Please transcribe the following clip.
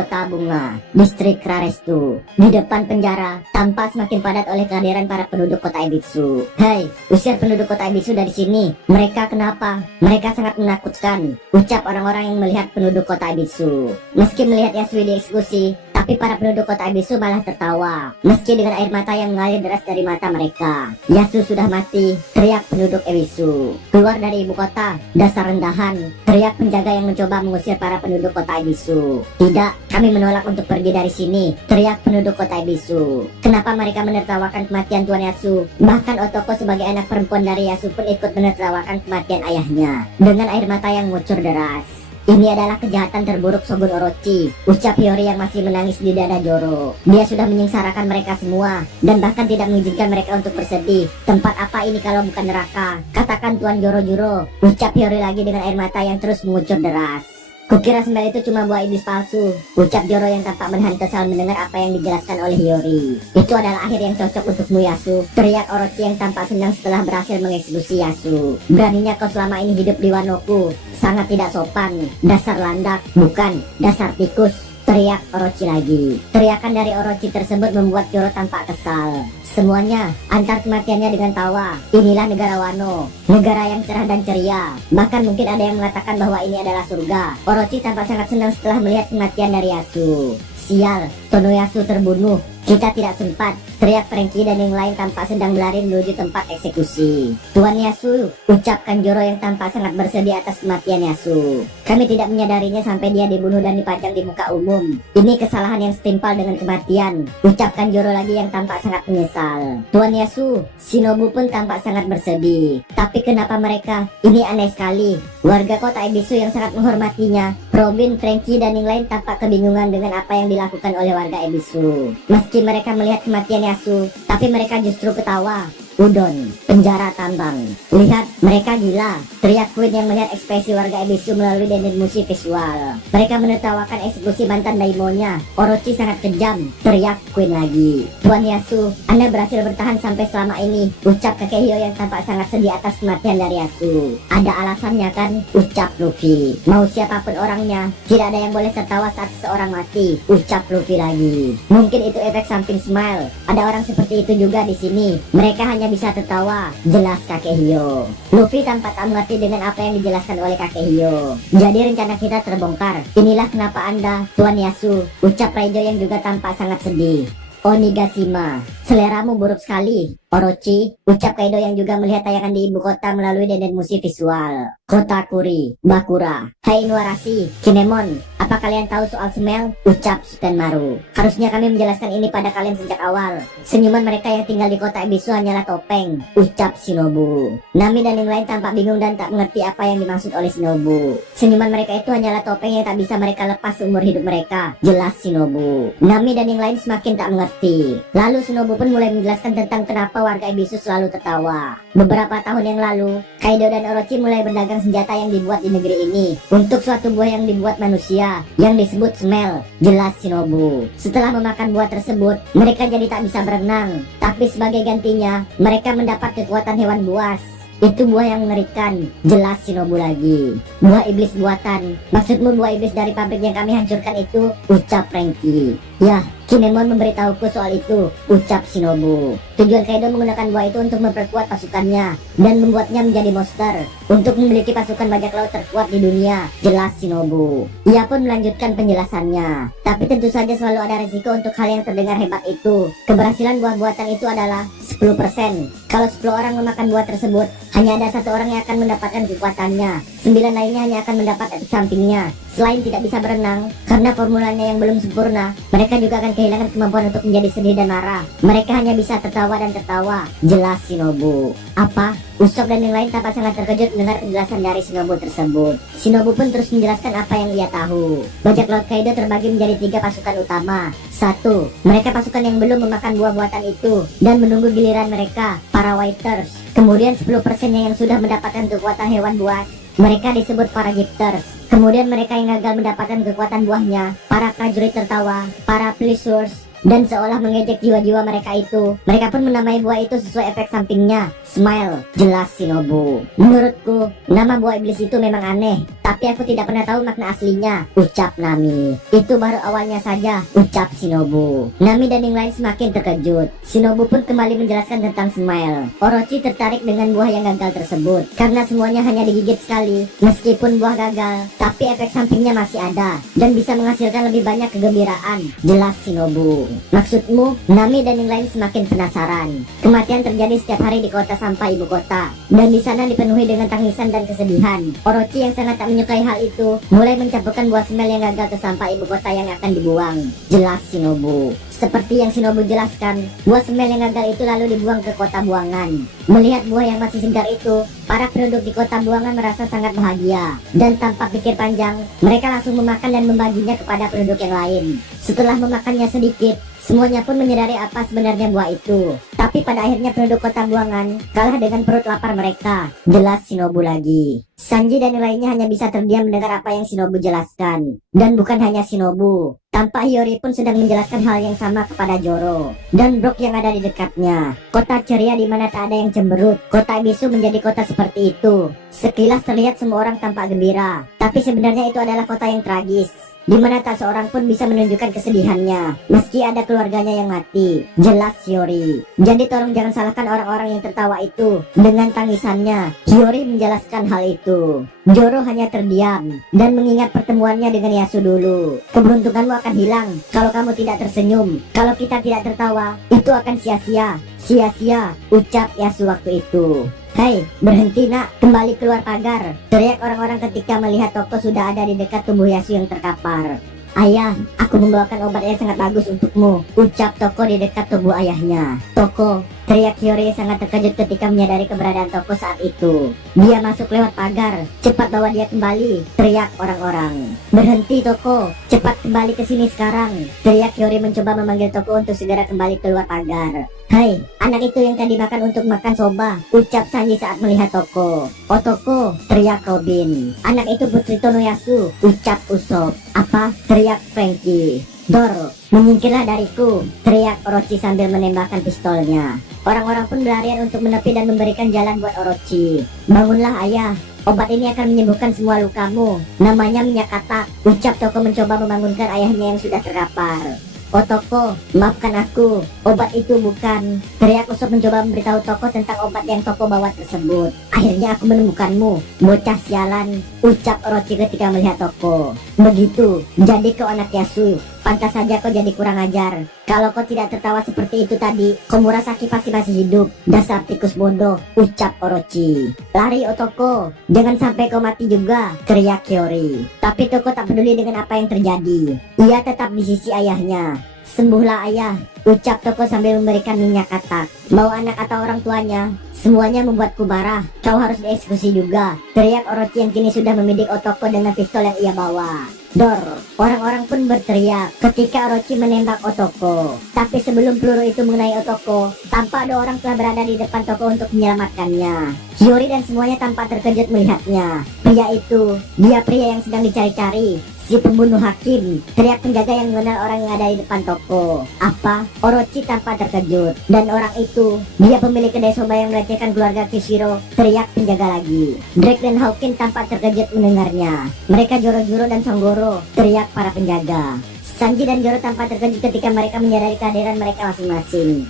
kota bunga, distrik Rarestu. Di depan penjara, tampak semakin padat oleh kehadiran para penduduk kota Ebisu. Hei, usir penduduk kota Ebisu dari sini. Mereka kenapa? Mereka sangat menakutkan, ucap orang-orang yang melihat penduduk kota Ebisu. Meski melihat Yasui dieksekusi, tapi para penduduk kota Ebisu malah tertawa. Meski dengan air mata yang mengalir deras dari mata mereka. Yasu sudah mati, teriak penduduk Ebisu. Keluar dari ibu kota, dasar rendahan, teriak penjaga yang mencoba mengusir para penduduk kota Ebisu. Tidak, kami menolak untuk pergi dari sini, teriak penduduk kota Ebisu. Kenapa mereka menertawakan kematian Tuan Yasu? Bahkan Otoko sebagai anak perempuan dari Yasu pun ikut menertawakan kematian ayahnya dengan air mata yang mengucur deras. Ini adalah kejahatan terburuk Shogun Orochi, ucap Hiyori yang masih menangis di dada Joro. Dia sudah menyengsarakan mereka semua, dan bahkan tidak mengizinkan mereka untuk bersedih. Tempat apa ini kalau bukan neraka? Katakan Tuan Joro, ucap Hiyori lagi dengan air mata yang terus mengucur deras. Kukira sembel itu cuma buah iblis palsu, ucap Joro yang tampak menahan kesal mendengar apa yang dijelaskan oleh Hiyori. Itu adalah akhir yang cocok untukmu Yasu, teriak Orochi yang tampak senang setelah berhasil mengeksekusi Yasu. Beraninya kau selama ini hidup di Wanoku, sangat tidak sopan, dasar landak, bukan, dasar tikus, teriak Orochi lagi. Teriakan dari Orochi tersebut membuat Joro tampak kesal. Semuanya antar kematiannya dengan tawa. Inilah negara Wano, negara yang cerah dan ceria. Bahkan mungkin ada yang mengatakan bahwa ini adalah surga. Orochi tampak sangat senang setelah melihat kematian dari Yasu. Sial, Tonoyasu terbunuh. Kita tidak sempat, teriak Franky dan yang lain tampak sedang berlari menuju tempat eksekusi. Tuan Yasu, ucapkan Joro yang tampak sangat bersedih atas kematian Yasu. Kami tidak menyadarinya sampai dia dibunuh dan dipajang di muka umum. Ini kesalahan yang setimpal dengan kematian, ucapkan Joro lagi yang tampak sangat menyesal. Tuan Yasu, Shinobu pun tampak sangat bersedih. Tapi kenapa mereka? Ini aneh sekali. Warga kota Ebisu yang sangat menghormatinya, Robin, Franky dan yang lain tampak kebingungan dengan apa yang dilakukan oleh warga Ebisu. Meski mereka melihat kematian Yasu, tapi mereka justru ketawa. Udon, penjara tambang. Lihat, mereka gila, teriak Queen yang melihat ekspresi warga Ebisu melalui dendenmusi visual. Mereka menertawakan eksekusi mantan daimonya. Orochi sangat kejam, teriak Queen lagi. Tuan Yasu, Anda berhasil bertahan sampai selama ini, ucap kakek Hio yang tampak sangat sedih atas kematian dari Yasu. Ada alasannya kan, ucap Luffy. Mau siapapun orangnya, tidak ada yang boleh tertawa saat seseorang mati, ucap Luffy lagi. Mungkin itu efek samping smile. Ada orang seperti itu juga di sini. Mereka hanya bisa tertawa, jelas kakek Hio. Luffy tampak tak mengerti dengan apa yang dijelaskan oleh kakek Hio. Jadi rencana kita terbongkar. Inilah kenapa Anda, Tuan Yasu, ucap Raijo yang juga tampak sangat sedih. Onigashima, seleramu buruk sekali. Orochi, ucap Kaido yang juga melihat tayangan di ibu kota melalui dendenmusi visual. Kota Kuri, Bakura. Hai Inuarashi, Kinemon, apa kalian tahu soal smell? Ucap Sutenmaru. Harusnya kami menjelaskan ini pada kalian sejak awal. Senyuman mereka yang tinggal di kota Ebisu hanyalah topeng, ucap Shinobu. Nami dan yang lain tampak bingung dan tak mengerti apa yang dimaksud oleh Shinobu. Senyuman mereka itu hanyalah topeng yang tak bisa mereka lepas seumur hidup mereka, jelas Shinobu. Nami dan yang lain semakin tak mengerti. Lalu Shinobu pun mulai menjelaskan tentang kenapa warga Ebisu selalu tertawa. Beberapa tahun yang lalu, Kaido dan Orochi mulai berdagang senjata yang dibuat di negeri ini untuk suatu buah yang dibuat manusia yang disebut smell, jelas Shinobu. Setelah memakan buah tersebut, mereka jadi tak bisa berenang, tapi sebagai gantinya mereka mendapat kekuatan hewan buas. Itu buah yang mengerikan, jelas Shinobu lagi. Buah iblis buatan. Maksudmu buah iblis dari pabrik yang kami hancurkan itu, ucap Franky. Ya, Kinemon memberitahuku soal itu, ucap Shinobu. Tujuan Kaido menggunakan buah itu untuk memperkuat pasukannya dan membuatnya menjadi monster untuk memiliki pasukan bajak laut terkuat di dunia, jelas Shinobu. Ia pun melanjutkan penjelasannya. Tapi tentu saja selalu ada risiko untuk hal yang terdengar hebat itu. Keberhasilan buah buatan itu adalah 10%. Kalau 10 orang memakan buah tersebut, hanya ada 1 orang yang akan mendapatkan kekuatannya. 9 lainnya hanya akan mendapat efek sampingnya. Selain tidak bisa berenang, karena formulanya yang belum sempurna, mereka juga akan kehilangan kemampuan untuk menjadi sedih dan marah. Mereka hanya bisa tertawa dan tertawa, jelas Shinobu. Apa? Usopp dan yang lain tampak sangat terkejut mendengar penjelasan dari Shinobu tersebut. Shinobu pun terus menjelaskan apa yang ia tahu. Bajak laut Kaido terbagi menjadi 3 pasukan utama. 1. Mereka pasukan yang belum memakan buah buatan itu dan menunggu giliran mereka, para Waiters. Kemudian 10%-nya yang sudah mendapatkan kekuatan hewan buas. Mereka disebut para Gifters. Kemudian mereka yang gagal mendapatkan kekuatan buahnya, para prajurit tertawa, para Pleasures. dan seolah mengejek jiwa-jiwa mereka itu. Mereka pun menamai buah itu sesuai efek sampingnya. Smile, jelas Shinobu. Menurutku, nama buah iblis itu memang aneh, tapi aku tidak pernah tahu makna aslinya, ucap Nami. Itu baru awalnya saja, ucap Shinobu. Nami dan yang lain semakin terkejut. Shinobu pun kembali menjelaskan tentang Smile. Orochi tertarik dengan buah yang gagal tersebut karena semuanya hanya digigit sekali. Meskipun buah gagal, tapi efek sampingnya masih ada dan bisa menghasilkan lebih banyak kegembiraan, jelas Shinobu. Maksudmu? Nami dan yang lain semakin penasaran. Kematian terjadi setiap hari di kota sampai ibu kota, dan di sana dipenuhi dengan tangisan dan kesedihan. Orochi yang sangat tak menyukai hal itu mulai mencampurkan buah Smile yang gagal ke sampah ibu kota yang akan dibuang, jelas Shinobu. Seperti yang Shinobu jelaskan, buah Smile yang gagal itu lalu dibuang ke kota buangan. Melihat buah yang masih segar itu, para penduduk di kota buangan merasa sangat bahagia. Dan tanpa pikir panjang, mereka langsung memakan dan membaginya kepada penduduk yang lain. Setelah memakannya sedikit, semuanya pun menyadari apa sebenarnya buah itu. Tapi pada akhirnya penduduk kota buangan kalah dengan perut lapar mereka, jelas Shinobu lagi. Sanji dan yang lainnya hanya bisa terdiam mendengar apa yang Shinobu jelaskan. Dan bukan hanya Shinobu, tampak Hiyori pun sedang menjelaskan hal yang sama kepada Zoro dan Brook yang ada di dekatnya. Kota ceria di mana tak ada yang cemberut. Kota Ebisu menjadi kota seperti itu. Sekilas terlihat semua orang tampak gembira, tapi sebenarnya itu adalah kota yang tragis, di mana tak seorang pun bisa menunjukkan kesedihannya meski ada keluarganya yang mati, jelas Hiyori. Jadi tolong jangan salahkan orang-orang yang tertawa itu dengan tangisannya. Hiyori menjelaskan hal itu. Zoro hanya terdiam dan mengingat pertemuannya dengan Yasu dulu. Keberuntunganmu akan hilang kalau kamu tidak tersenyum. Kalau kita tidak tertawa, itu akan sia-sia. Sia-sia, ucap Yasu waktu itu. Hei, berhenti nak, kembali keluar pagar, teriak orang-orang ketika melihat Toko sudah ada di dekat tubuh Yasu yang terkapar. Ayah, aku membawakan obat yang sangat bagus untukmu, ucap Toko di dekat tubuh ayahnya. Toko, teriak Hiyori sangat terkejut ketika menyadari keberadaan Toko saat itu. Dia masuk lewat pagar, cepat bawa dia kembali, teriak orang-orang. Berhenti Toko, cepat kembali ke sini sekarang, teriak Hiyori mencoba memanggil Toko untuk segera kembali keluar pagar. Hai, anak itu yang tadi makan untuk makan soba, ucap Sanji saat melihat Toko. Oh Toko, teriak Robin. Anak itu putri Tonoyasu, ucap Usopp. Apa? Teriak Franky. Dor, menyingkirlah dariku, teriak Orochi sambil menembakkan pistolnya. Orang-orang pun berlarian untuk menepi dan memberikan jalan buat Orochi. Bangunlah ayah, obat ini akan menyembuhkan semua lukamu. Namanya minyak katak, ucap Toko mencoba membangunkan ayahnya yang sudah terkapar. Oh Toko, maafkan aku, obat itu bukan, teriak Usopp mencoba memberitahu Toko tentang obat yang Toko bawa tersebut. Akhirnya aku menemukanmu, bocah sialan, ucap Orochi ketika melihat Toko. Begitu, jadi kau anak Yasu, pantas saja kau jadi kurang ajar. Kalau kau tidak tertawa seperti itu tadi, Komurasaki pasti masih hidup, dasar tikus bodoh, ucap Orochi. Lari Otoko, jangan sampai kau mati juga, teriak Hiyori. Tapi Toko tak peduli dengan apa yang terjadi. Ia tetap di sisi ayahnya. Sembuhlah ayah, ucap Toko sambil memberikan minyak katak. Mau anak atau orang tuanya, semuanya membuatku marah. Kau harus dieksekusi juga, teriak Orochi yang kini sudah membidik Otoko dengan pistol yang ia bawa. Dor, orang-orang pun berteriak ketika Orochi menembak Otoko. Tapi sebelum peluru itu mengenai Otoko, tampak 2 orang telah berada di depan Toko untuk menyelamatkannya. Hiyori dan semuanya tampak terkejut melihatnya. Pria itu, dia pria yang sedang dicari-cari, si pembunuh hakim, teriak penjaga yang mengenal orang yang ada di depan Toko. Apa? Orochi tampak terkejut. Dan orang itu, dia pemilik kedai soba yang melecehkan keluarga Kishiro, teriak penjaga lagi. Drake dan Hawkins tampak terkejut mendengarnya. Mereka Joro-Joro dan Sanggoro, teriak para penjaga. Sanji dan Zoro tampak terkejut ketika mereka menyadari kehadiran mereka masing-masing.